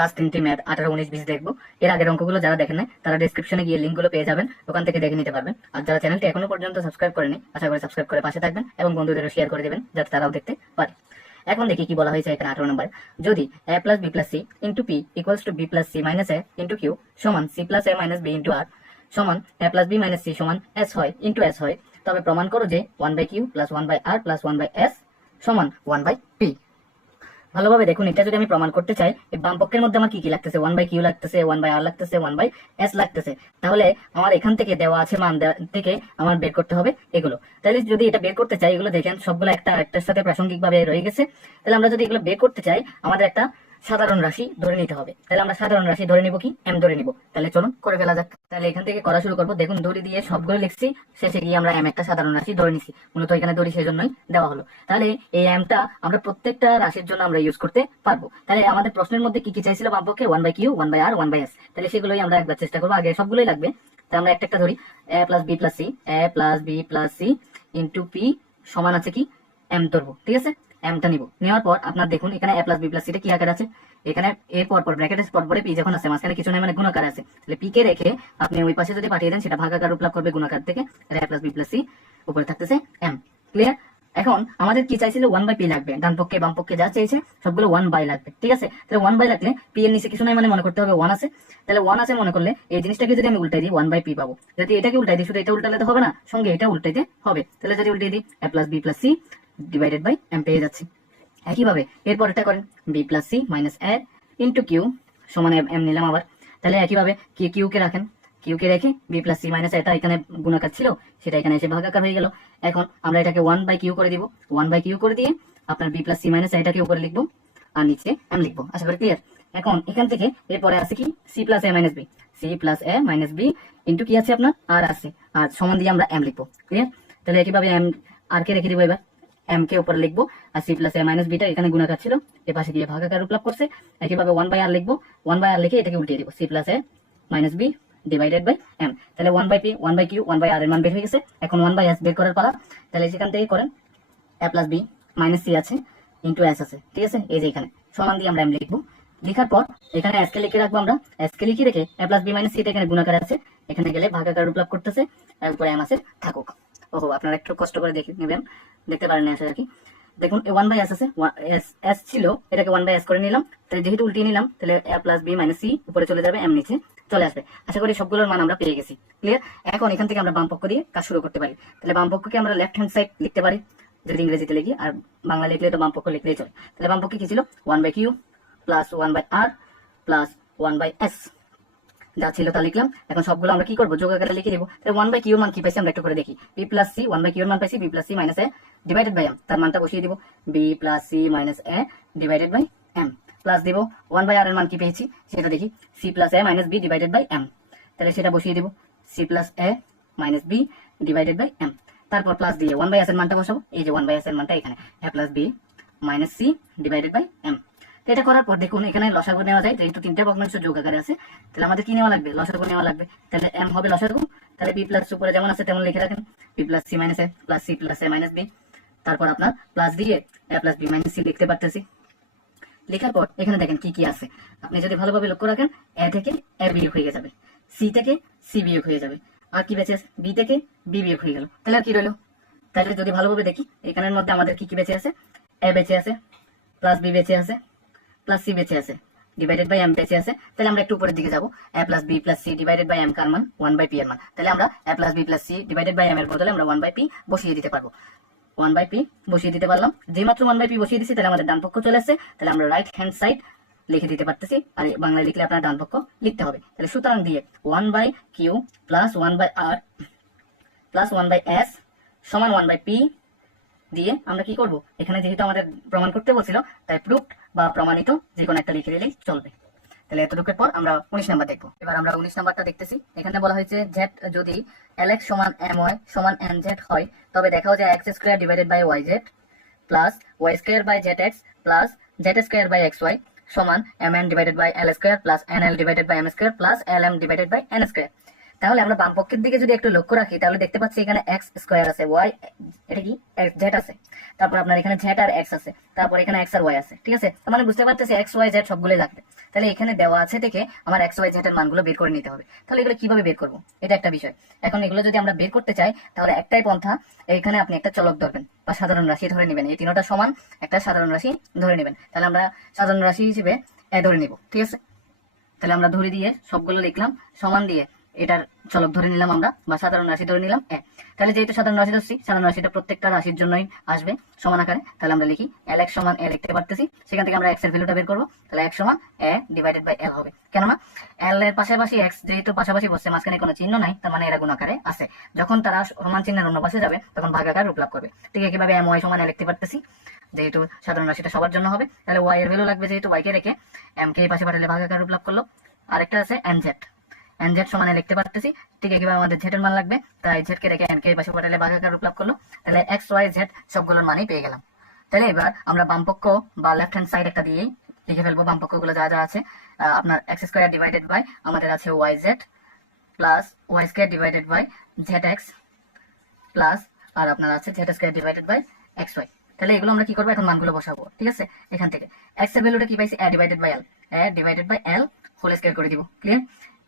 Last 3টি math 18, 19, 20 দেখবো। এর আগের অঙ্কগুলো যারা দেখেন নাই তারা ডেসক্রিপশনে গিয়ে লিঙ্কগুলো পেয়ে যাবেন, ওখান থেকে দেখে নিতে পারবেন। আর যারা চ্যানেলটি এখনো পর্যন্ত সাবস্ক্রাইব করেনি, আশা করি সাবস্ক্রাইব করে পাশে থাকবেন এবং বন্ধুদেরও শেয়ার করে দেবেন যাতে তারাও দেখতে পারে। এখন দেখি কি বলা হয়েছে এখানে 18 নম্বর। যদি a plus B plus C into P equals to B plus C minus A into Q সমান C plus A minus B into R সমান a plus B minus C সমান এস হয় ইন্টু এস হয়, তবে প্রমাণ করো যে 1/q plus 1/r plus 1/s সমান 1/p। ভালোভাবে দেখুন, এটা যদি আমি প্রমাণ করতে চাই, এই বাম পক্ষের মধ্যে আমার কি কি লাগতেছে, 1/q লাগতেছে, 1/r লাগতেছে, 1/s লাগতেছে। তাহলে আমার এখান থেকে দেওয়া আছে মান থেকে আমার বের করতে হবে এগুলো। তাহলে যদি এটা বের করতে চাই, এগুলো দেখেন সবগুলো একটা একটার সাথে প্রাসঙ্গিক ভাবে রয়ে গেছে। তাহলে আমরা যদি এগুলো বের করতে চাই, আমাদের একটা সাধারণ রাশি ধরে নিতে হবে। তাহলে আমরা সাধারণ রাশি ধরে নিব কি, m ধরে নিব। তাহলে চলুন করে ফেলা যাক। তাহলে এখান থেকে করা শুরু করবো। দেখুন দড়ি দিয়ে সবগুলো লিখছি, শেষে গিয়ে আমরা m একটা সাধারণ রাশি ধরে নিছি। মূলত এখানে দড়ি সেজন্যই দেওয়া হলো। তাহলে এই mটা আমরা প্রত্যেকটা রাশির জন্য আমরা ইউজ করতে পারবো। তাহলে আমাদের প্রশ্নের মধ্যে কি কি চাইছিল বামপক্ষে, 1/q 1/r 1/s। তাহলে সেগুলোই আমরা একবার চেষ্টা করবো। আগে সবগুলোই লাগবে, তাহলে আমরা একটা একটা ধরি। a plus B plus C, a plus B plus C into P সমান আছে কি m ধরবো, ঠিক আছে। mটা নিব, নেওয়ার পর আপনার দেখুন এখানে a প্লাস বি প্লাস সিটা কি আকার আছে, এখানে এর পর ব্র্যাকেটের পর পরে পি যখন আছে, মাঝখানে কিছু নাই মানে গুণাকার আছে। তাহলে পি কে রেখে আপনি ওই পাশে যদি পাঠিয়ে দেন, সেটা ভাগাকার রূপ লাভ করবে গুণাকার থেকে। তাহলে a plus B plus C উপরে থাকতেছে m। ক্লিয়ার? এখন আমাদের কি চাইছিল, 1/p লাগবে। ডান পক্ষে বাম পক্ষে যা চাইছে সবগুলো 1/, লাগবে, ঠিক আছে। তাহলে 1/, লাগলে পি এর নিচে কিছু নাই মানে মনে করতে হবে 1 আছে। তাহলে 1 আছে মনে করলে এই জিনিসটাকে যদি আমি উল্টাই দিই 1/p পাবো। যদি এটাকে উল্টাই দিই, শুধু এটা উল্টালে তো হবে না, সঙ্গে এটা উল্টাইতে হবে। তাহলে যদি উল্টে দিই a plus B plus C divided by m পেয়ে যাচ্ছি। একইভাবে এরপর এটা করেন, B plus C minus A into Q সমান m নিলাম আবার। তাহলে একইভাবে কিউ কে রাখেন, কিউ কে রেখে বি প্লাস সি মাইনাস এটা এখানে গুণাকার ছিল, সেটা এখানে এসে ভাগাকার হয়ে গেল। এখন আমরা এটাকে 1/q করে দিব। 1/q করে দিয়ে আপনার বি প্লাস সি মাইনাস এটাকে উপরে লিখবো আর নিচে m লিখবো। আশা করি ক্লিয়ার। এখন এখান থেকে এরপরে আছে কি, C plus A minus B, C plus A minus B into কি আছে আপনার আর আছে, আর সমান দিয়ে আমরা m লিখবো। ক্লিয়ার? তাহলে একইভাবে m আর কে রেখে দিব, এবার m কে উপরে লিখবো আর C plus A minus beta এখানে গুণাকার ছিল, এ পাশে গিয়ে ভাগাকার রূপ লাভ করছে। একইভাবে 1/r লিখবো, 1/r লিখে এটাকে উল্টিয়ে দিব, C plus A minus B divided by m। তাহলে 1/p 1/q 1/r এর মান বের হয়ে গেছে। এখন 1/s বের করার পালা। তাহলে সেখান থেকে করেন, a plus B minus C আছে ইন্টু s আছে, ঠিক আছে। এই যে এখানে সমান দিয়ে আমরা m লিখবো। লিখার পর এখানে s কে লিখে রাখবো আমরা, s কে লিখে রেখে a plus B minus C এখানে গুণাকার আছে, এখানে গেলে ভাগাকার রূপ লাভ করতেছে, তার উপরে m আছে থাকুক। ওহো, আপনারা একটু কষ্ট করে দেখে নেবেন, দেখতে পারেন আশা রাখি। দেখুন 1/s আছে, s ছিল, এটাকে 1/s করে নিলাম। তাহলে যেহেতু উল্টিয়ে নিলাম, তাহলে a plus B minus C উপরে চলে যাবে, m নিচে চলে আসবে। আশা করি সবগুলোর মান আমরা পেয়ে গেছি। ক্লিয়ার? এখন এখান থেকে আমরা বাম পক্ষ দিয়ে কাজ শুরু করতে পারি। তাহলে বাম পক্ষকে আমরা লেফট হ্যান্ড সাইড লিখতে পারি, যদি ইংরেজিতে লিখি, আর বাংলা লিখলে তো বাম পক্ষ লিখলেই চলে। তাহলে বাম পক্ষে কি ছিল, 1/q plus 1/r plus 1/s যা ছিল তা লিখলাম। এখন সবগুলো আমরা কি করবো, যোগ আকারে লিখে দিব। তাহলে 1/q মান কি পাইছি আমরা একটু করে দেখি, বি প্লাস সি 1/q এর মান পাইছি B plus C minus A divided by m, তার মানটা বসিয়ে দিব, B plus C minus A divided by m plus দিব 1/r এর মান কি পেয়েছি সেটা দেখি, C plus A minus B divided by m। তাহলে সেটা বসিয়ে দিব, C plus A minus B divided by m। তারপর প্লাস দিয়ে 1/s এর মানটা বসাবো, এই যে 1/s এর মানটা এখানে a plus B minus C divided by m। এটা করার পর দেখুন এখানে লসাগু নেওয়া যায়, যেহেতু তিনটা ভগ্নাংশ যোগ আকারে আছে, তাহলে আমাদের কি নেওয়া লাগবে, লসাগু নেওয়া লাগবে। তাহলে m হবে লসাগু। তাহলে বি প্লাস উপরে যেমন আছে তেমন লিখে রাখেন, B plus C minus A plus C plus A minus B. তারপর আপনার প্লাস দিয়ে এ প্লাস বি মাইনাস সি লিখতে পারতেছি। লেখার পর এখানে দেখেন কি কি আছে, আপনি যদি ভালোভাবে লক্ষ্য রাখেন, এ থেকে এ বিয়োগ হয়ে যাবে, সি থেকে সি বিয়োগ হয়ে যাবে, আর কি বেঁচে আছে, বি থেকে বি বিয়োগ হয়ে গেল। তাহলে আর কি রইলো, তাহলে যদি ভালোভাবে দেখি এখানের মধ্যে আমাদের কি কি বেঁচে আছে, এ বেঁচে আছে, প্লাস বি বেঁচে আছে, প্লাস সি বেঁচে আছে, ডিভাইডেড বাই m বেঁচে আছে। তাহলে আমরা একটু উপরের দিকে যাব, a plus B plus C divided by m কার মান 1/p এর মান। তাহলে আমরা a plus B plus C divided by m এর বদলে আমরা 1/p বসিয়ে দিতে পারবো। 1/p বসিয়ে দিতে পারলাম, যেই মাত্র 1/p বসিয়ে দিচ্ছি তাহলে আমাদের ডান পক্ষ চলে আসছে। তাহলে আমরা রাইট হ্যান্ড সাইড লিখে দিতে পারতেছি, আর বাংলায় লিখলে আপনার ডান পক্ষ লিখতে হবে। তাহলে সুতরাং দিয়ে 1/q plus 1/r plus 1/s সমান 1/p দিয়ে আমরা কি করব, এখানে যেহেতু আমাদের প্রমাণ করতে বলছিল, তাই প্রুফড বা প্রমাণিত যে কোনো একটা লিখে দিলেই চলবে। তাহলে এতটুকুর পর আমরা 19 নাম্বার দেখবো। এবার আমরা 19 নাম্বারটা দেখতেছি। এখানে বলা হয়েছে z যদি lx সমান my সমান nz হয়, তবে দেখাও যে x square divided by yz plus y square by zx plus z square by xy সমান mn divided by l square plus nl divided by m square plus lm divided by n square. তাহলে আমরা বাম পক্ষের দিকে যদি একটু লক্ষ্য রাখি তাহলে দেখতে পাচ্ছি এখানে এক্স স্কোয়ার আছে, ওয়াই এটা কি জেড আছে, তারপর আপনার এখানে জেড আর এক্স আছে, তারপর এখানে এক্স আর ওয়াই আছে। ঠিক আছে, তার মানে বুঝতে পারতেছি এক্স ওয়াই জেড সবগুলোই লাগবে। তাহলে এখানে দেওয়া আছে থেকে আমার এক্স ওয়াই জেড এর মানগুলো বের করে নিতে হবে। তাহলে এগুলো কিভাবে বের করবো এটা একটা বিষয়। এখন এগুলো যদি আমরা বের করতে চাই তাহলে একটাই পন্থা, এখানে আপনি একটা চলক ধরবেন বা সাধারণ রাশি ধরে নেবেন, এই তিনটা সমান একটা সাধারণ রাশি ধরে নেবেন। তাহলে আমরা সাধারণ রাশি হিসেবে এ ধরে নিব। ঠিক আছে, তাহলে আমরা ধরে দিয়ে সবগুলো লিখলাম, সমান দিয়ে এটার চলক ধরে নিলাম আমরা, বা সাধারণ রাশি ধরে নিলাম এ। তাহলে যেহেতু সাধারণ রাশি ধরছি, সাধারণ রাশিটা প্রত্যেকটা রাশির জন্যই আসবে সমান আকারে। তাহলে আমরা লিখি এল এক্স সমান এ লিখতে পারতেছি, সেখান থেকে আমরা এক্স এর ভ্যালুটা বের করবো। তাহলে এক্স সমান এ ডিভাইডেড বাই এল হবে, কেননা এল এর পাশাপাশি এক্স যেহেতু পাশাপাশি বসছে, মাঝখানে কোনো চিহ্ন নাই, তার মানে এরা গুণ আকারে আছে। যখন তারা সমান চিহ্নের অন্য পাশে যাবে তখন ভাগাকার রূপ লাভ করবে। ঠিক একইভাবে এম ওয়াই সমান এ লিখতে পারতেছি, যেহেতু সাধারণ রাশিটা সবার জন্য হবে। তাহলে ওয়াই এর ভ্যালু লাগবে, যেহেতু ওয়াই কে রেখে এম কে এই পাশে পাঠালে ভাগাকার রূপ লাভ করলো। আরেকটা আছে এন জেড, এন জেড সমানে লিখতে পারতেছি। ঠিক একইভাবে আমাদের জেড এর মান লাগবে, তাই জেড কে রেখে এন কে এই পাশে পাঠালে ভাগাকার রূপ লাভ করলো। তাহলে এক্স ওয়াই জেড সবগুলোর মানই পেয়ে গেলাম। তাহলে এবার আমরা বামপক্ষ বা লেফট হ্যান্ড সাইড একটা দিয়েই লিখে ফেলবো বামপক্ষ গুলো যা যা আছে। আপনার এক্স স্কোয়ার ডিভাইডেড বাই আমাদের আছে Y Z plus Y square divided by Z X plus আর আপনার আছে Z square divided by X Y. তাহলে এগুলো আমরা কি করবো, এখন মানগুলো বসাবো। ঠিক আছে, এখান থেকে এক্স এর ভ্যালুটা কি পাইছি, A divided by L, A divided by L whole square করে দিব। ক্লিয়ার,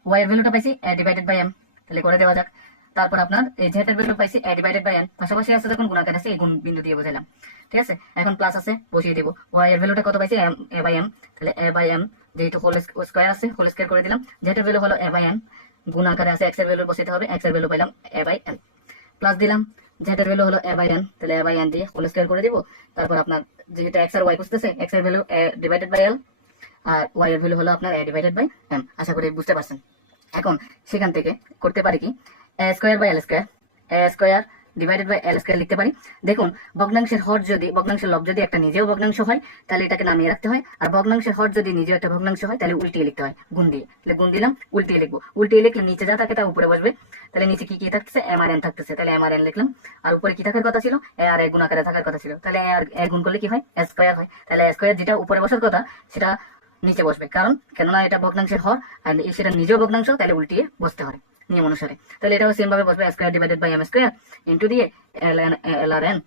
ওয়াই এর ভ্যালুটা পাইছি এ ডিভাইডেড বাই এম, তাহলে করে দেওয়া যাক। তারপর আপনার এই জেড এর ভ্যালু পাইছি এ ডিভাইডেড বাই এন, পাশাপাশি আছে যখন গুণাকার আছে এই গুণ বিন্দু দিয়ে বোঝাইলাম। ঠিক আছে, এখন প্লাস আছে বসিয়ে দেব। ওয়াই এর ভ্যালুটা কত পাইছি এ বাই এম, তাহলে এ বাই এম যেহেতু হোল স্কয়ার আছে হোল স্কয়ার করে দিলাম। জেড এর ভ্যালু হলো এ বাই এন, গুণাকারে আছে এক্স এর ভ্যালু বসাইতে হবে, এক্স এর ভ্যালু পাইলাম এ বাই এল, প্লাস দিলাম জেড এর ভ্যালু হলো এ বাই এন, তাহলে এ বাই এন দিয়ে হোল স্কয়ার করে দিব। তারপর আপনার যেহেতু এক্স আর ওয়াই খুঁজতেছে, এক্স এর value A divided by L আর ওয়াই এর ভ্যালু হলো আপনার এ ডিভাইডেড বাই এম। আশা করি বুঝতে পারছেন। এখন সেখান থেকে করতে পারি কি, A square by L square, A square divided by L square লিখতে পারি। দেখুন ভগ্নাংশের হর যদি, ভগ্নাংশের লব যদি একটা নিজেও ভগ্নাংশ হয় তাহলে এটাকে নামিয়ে রাখতে হয়, আর ভগ্নাংশের হর যদি নিজেও একটা ভগ্নাংশ হয় তাহলে উল্টিয়ে লিখতে হয় গুণ দিয়ে। তাহলে গুণ দিলাম, উল্টিয়ে লিখবো, উল্টিয়ে লিখলে নিচে যা থাকে তা উপরে বসবে। তাহলে নিচে কি কি থাকতেছে, এম আর এন থাকতেছে, তাহলে এম আর এন লিখলাম। আর উপরে কি থাকার কথা ছিল, এ আর এ গুণ আকারে থাকার কথা ছিল, তাহলে এ আর এ গুণ করলে কি হয়, এ স্কয়ার হয়। তাহলে এ স্কয়ার যেটা উপরে বসার কথা সেটা নিচে বসবে, কারণ কেননা এটা ভগ্নাংশের হর আর সেটা নিজেও ভগ্নাংশ, তাহলে উল্টিয়ে বসতে হয় নিয়ম অনুসারে। তাহলে এটাও সেম ভাবে বসবে square divided by M square into দিয়ে এল আর এন।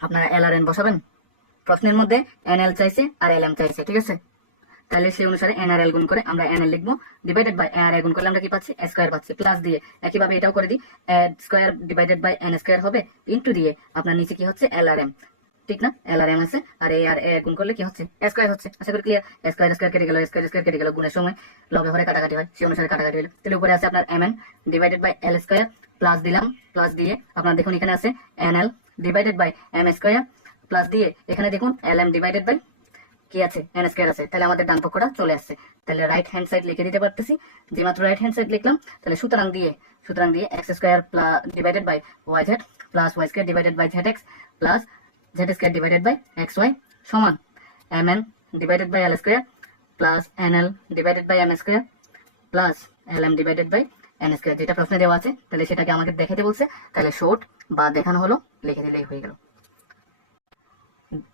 আপনারা এল আর এন বসাবেন, প্রশ্নের মধ্যে এন এল চাইছে আর এল এম চাইছে। ঠিক আছে, তাহলে সেই অনুসারে এন আর এল গুণ করে আমরা এন এল লিখবো, ডিভাইডেড বাই এন আর এ গুণ করলে আমরা কি পাচ্ছি, স্কয়ার পাচ্ছি, প্লাস দিয়ে একইভাবে এটাও করে দিই, square divided by N square হবে ইনটু দিয়ে আপনার নিচে কি হচ্ছে এল আর এম। ঠিক না, এল আর এম আছে আর এ আর এ গুণ করলে কি হচ্ছে, স্কয়ার হচ্ছে। আশা করি ক্লিয়ার। স্কয়ার স্কয়ার কেটে গেল, স্কয়ার স্কয়ার কেটে গেল, গুণের সময় লবে হরে কাটাকাটি হয়, সেই অনুসারে কাটাকাটি হলো। তাহলে উপরে আছে আপনার M N divided by L square, plus দিলাম, প্লাস দিয়ে আপনার দেখুন এখানে আছে N L divided by M square, plus দিয়ে এখানে দেখুন এল এম ডিভাইডেড বাই কি আছে, এন স্কয়ার আছে। তাহলে আমাদের ডান পক্ষটা চলে আসছে। তাহলে রাইট হ্যান্ড সাইড লিখে দিতে পারতেছি, যে মাত্র রাইট হ্যান্ড সাইড লিখলাম। তাহলে সুতরাং দিয়ে X square plus divided by Y Z plus Y square divided by Z X plus Z square divided by X Y সমান M N divided by L square plus N L divided by M square plus L M divided by N square, যেটা প্রশ্নে দেওয়া আছে। তাহলে সেটাকে আমাকে দেখাতে বলছে, তাহলে শর্ট বা দেখানো হলো, লিখে দিলেই হয়ে গেল।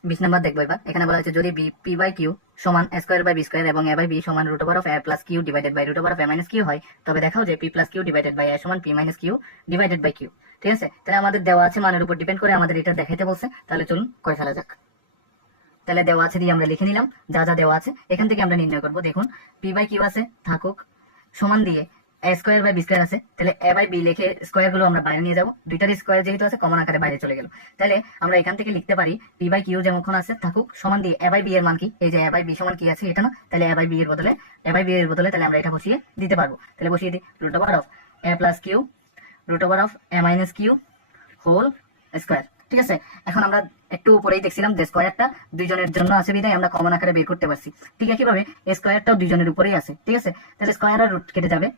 20 নাম্বার দেখবো এবার। এখানে বলা হচ্ছে যদি পি বাই কিউ সমান A square by B square এবং এ বাই বি সমান root over of A plus Q divided by root over of A minus Q হয়, তবে দেখাও যে P plus Q divided by A সমান P minus Q divided by Q. ঠিক আছে, তাহলে আমাদের দেওয়া আছে মানের উপর ডিপেন্ড করে আমাদের এটা দেখাইতে বলছে। তাহলে চলুন করে ফেলা যাক। তাহলে দেওয়া আছে দিয়ে আমরা লিখে নিলাম যা যা দেওয়া আছে, এখান থেকে আমরা নির্ণয় করবো। দেখুন পি বাই কিউ আছে থাকুক, সমান দিয়ে এ স্কয়ার বাই বি স্কয়ার আছে, তাহলে এ বাই বি লিখে স্কয়ার গুলো আমরা বাইরে নিয়ে যাবো, দুইটার স্কয়ার যেহেতু আছে কমন আকারে বাইরে চলে গেল। তাহলে আমরা এখান থেকে লিখতে পারি পি বাই কিউ যেমন আছে থাকুক, সমান দিয়ে এ বাই বি এর মান কি, এই যে এ বাই বি সমান কি আছে এটা না, তাহলে এ বাই বি এর বদলে তাহলে আমরা এটা বসিয়ে দিতে পারবো। তাহলে বসিয়ে দিই root over of A plus Q root over of A minus Q whole square. ঠিক আছে, এখন আমরা একটু উপরেই দেখছিলাম যে স্কয়ারটা দুইজনের জন্য আছে বিধায় আমরা কমন আকারে বের করতে পারছি। ঠিক একইভাবে স্কয়ারটাও দুইজনের উপরেই আছে। ঠিক আছে, তাহলে স্কয়ার আর রুট কেটে যাবে,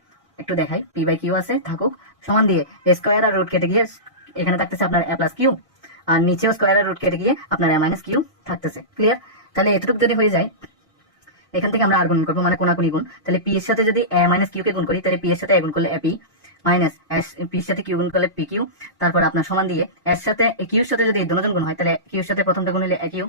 একটু দেখাই, পি বাই কিউ আছে থাকুক, সমান দিয়ে স্কয়ার আর রুট কেটে গিয়ে এখানে থাকতেছে আপনার এ প্লাস কিউ, আর নিচেও স্কয়ার আর রুট কেটে গিয়ে আপনার এ মাইনাস কিউ থাকতেছে। ক্লিয়ার, তাহলে এতটুকু যদি হয়ে যায় এখান থেকে আমরা আর গুণ করবো, মানে কোনাকুনি গুণ। তাহলে পি এর সাথে যদি এ মাইনাস কিউ কে গুণ করি, তাহলে পি এর সাথে এ গুণ করলে এ পি মাইনাস পি এর সাথে কিউ গুণ করলে পি কিউ, তারপর আপনার সমান দিয়ে এর সাথে কিউর সাথে যদি দুজন গুণ হয় তাহলে কিউর সাথে প্রথমটা গুণ হলে এ কিউ,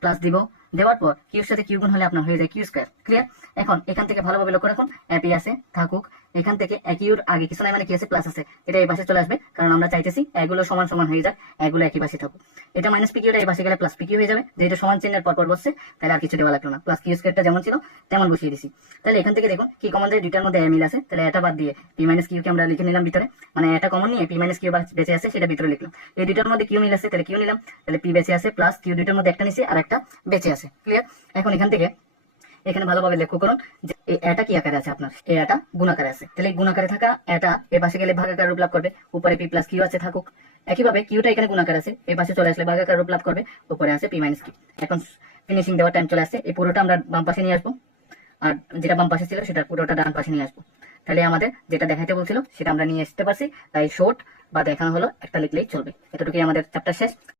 প্লাস দিব দেওয়ার পর কিউর সাথে কিউ গুণ হলে আপনার হয়ে যায় কিউ স্কোয়ার। ক্লিয়ার? এখন এখান থেকে ভালোভাবে লক্ষ্য রাখুন, পি আছে থাকুক, এখান থেকে কিউর আগে কিছু নাই মানে কি আছে প্লাস আছে, এটা এই পাশে চলে আসবে, কারণ আমরা চাইতেছি এগুলো সমান সমান হয়ে যায়, এগুলো একই পাশে থাকুক। এটা মাইনাস পি কিউটা এই পাশে গেলে প্লাস পি কিউ হয়ে যাবে, যেটা সমান চিহ্নের পর পর বসছে, তাহলে আর কিছু দেওয়া লাগলো না, প্লাস কিউ স্কোয়ারটা যেমন ছিল তেমন বসিয়ে দিছি। তাহলে এখান থেকে দেখুন কি কমন যায়, দুইটার মধ্যে মিল আছে, তাহলে এটা বাদ দিয়ে পি মাইনাস কিউ কে আমরা লিখে নিলাম ভিতরে, মানে এটা কমন নিয়ে পি মাইনাস কিউ বেঁচে আছে সেটা ভিতরে লিখলাম। এই দুইটার মধ্যে কিউ মিল আছে, তাহলে কিউ নিলাম, তাহলে পি বেঁচে আছে প্লাস কিউ দুইটার মধ্যে একটা নিচে আর একটা বেঁচে আছে। ক্লিয়ার? এখন এখান থেকে এখানে ভালোভাবে লক্ষ্য করুন যে এটা কি আকারে আছে, আপনার এটা গুণাকারে আছে, তাহলে এই গুণাকারে থাকা এটা এ পাশে গেলে ভাগাকার রূপ লাভ করবে, উপরে পি প্লাস কিউ আছে থাকুক। একইভাবে কিউটা এখানে গুণাকার আছে, এই পাশে চলে আসলে ভাগাকার রূপ লাভ করবে, উপরে আছে পি মাইনাস কিউ। এখন ফিনিশিং দেওয়ার টাইম চলে আসছে, এই পুরোটা আমরা বাম পাশে নিয়ে আসবো, আর যেটা বাম পাশে ছিল সেটা পুরোটা ডান পাশে নিয়ে আসবো। তাহলে আমাদের যেটা দেখাইতে বলছিল সেটা আমরা নিয়ে আসতে পারছি, তাই শর্ট বা দেখানো হলো একটা লিখলেই চলবে। এতটুকুই আমাদের চ্যাপ্টার শেষ।